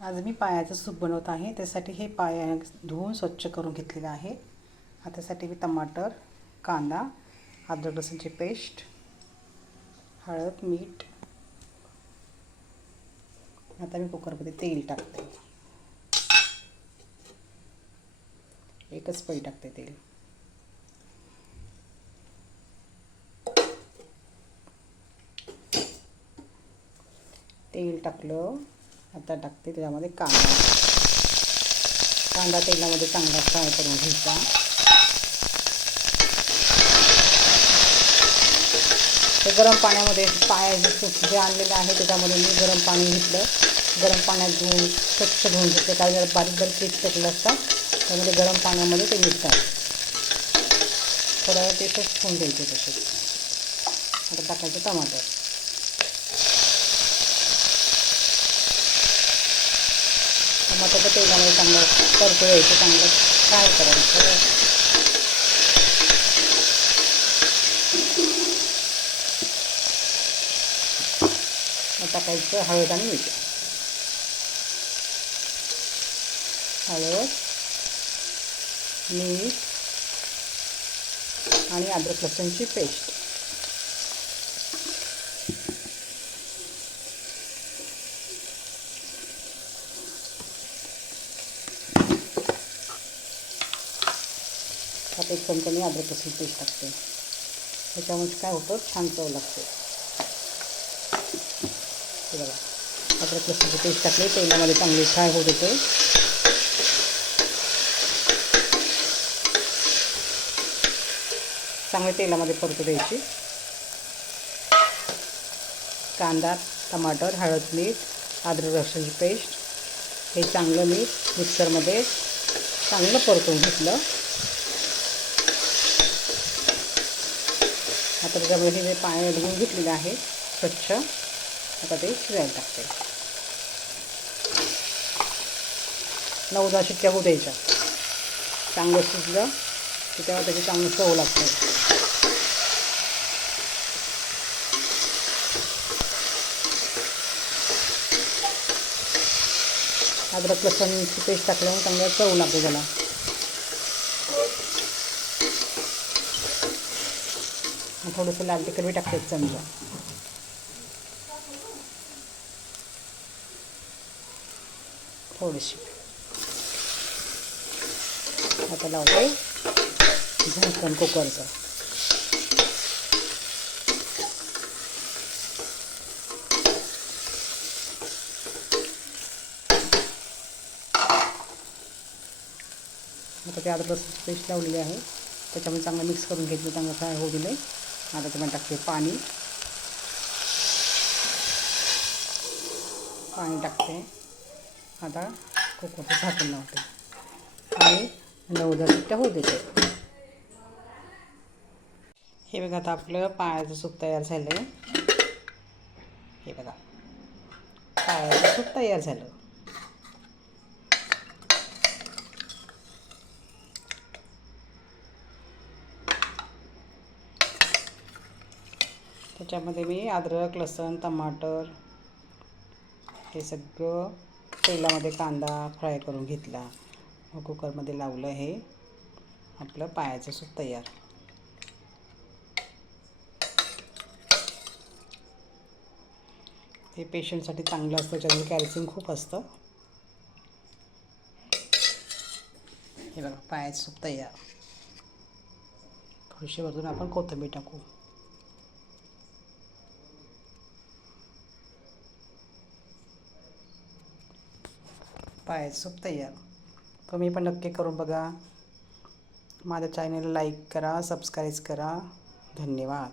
आज मी पायाचं सूप बनवत आहे. त्यासाठी हे पाय धुवून स्वच्छ करून घेतलेलं आहे. आता त्यासाठी मी टमाटर, कांदा, अद्रक लसूणची पेस्ट, हळद, मीठ. आता मी कुकरमध्ये तेल टाकते. एकच पळी टाकते तेल. तेल टाकलं. आता टाकते त्याच्यामध्ये कांदा. कांदा तेलामध्ये चांगला फ्राय करून घ्यायचा. ते गरम पाण्यामध्ये पायाचे सूप जे आणलेलं आहे त्याच्यामध्ये मी गरम पाणी घेतलं. गरम पाण्यात धुवून स्वच्छ धुवून घेतले. काही जर बारीक बारीक पीस टाकलं असतात त्यामध्ये गरम पाण्यामध्ये ते मिळतात. थोडा वेळ ते ठेवून द्यायचे तसेच. आता टाकायचं टमाटर. टमाटरच्या तेलामध्ये चांगलं परतू द्यायचं, चांगलं फ्राय करायचं. टाकायचं हळद आणि मीठ. हळद, मीठ आणि अद्रक लसूणची पेस्ट. आता एक चमचा मी अद्रक लसूण पेस्ट टाकते. त्याच्यामुळे काय होतं, छान चव लागते. हे बघा, अद्रक लसूणची पेस्ट टाकली. तेलामध्ये चांगली फ्राय होत होते. चांगले तेलामध्ये परतू द्यायची. कांदा, टमाटर, हळद, मीठ, अद्रक लसूणची पेस्ट हे चांगलं मी मिक्सरमध्ये चांगलं परतून घेतलं. आता त्याच्यामध्ये हे पाणी धुवून घेतलेलं आहे स्वच्छ. आता ते शिजायला टाकते. 9-10 शिट्ट्या होऊ द्यायच्या. चांगलं शिजलं की तेव्हा त्याची चांगली चव लागते. अद्रक लसूणची पेस्ट टाकल्यामुळे चांगलं चव लागते त्याला. थोडंसं लाल तिखट बी टाकते, 1 चमचा. थोडीशी. आता लावते झाकण कुकरचं. आता ते अद्रक लसूणची पेस्ट लावलेली आहे. त्याच्यामध्ये चांगलं मिक्स करून घेतलं, चांगलं फ्राय होऊ दिले. आता त्यामध्ये टाकते पाणी. पाणी टाकते. आता कुकरचं झाकण लावते आणि 9-10 शिट्ट्या होऊ देते. हे बघा, आता आपलं पायाचं सूप तयार झालं आहे. हे बघा, पायाचं सूप तयार झालं. त्याच्यामध्ये मी अद्रक, लसूण, टमाटर हे सगळं तेलामध्ये कांदा फ्राय करून घेतला. मग कुकरमध्ये लावलं. हे आपलं पायाचं सूप तयार. हे पेशंटसाठी चांगलं असतं. त्याच्यामध्ये कॅल्शियम खूप असतं. हे बघा, पायाचं सूप तयार. थोडीशी वरून आपण कोथिंबीर टाकू. पायाचं सूप तयार. तुम्ही पण नक्की करून बघा. माझ्या चॅनलला लाईक करा, सबस्क्राईब करा. धन्यवाद.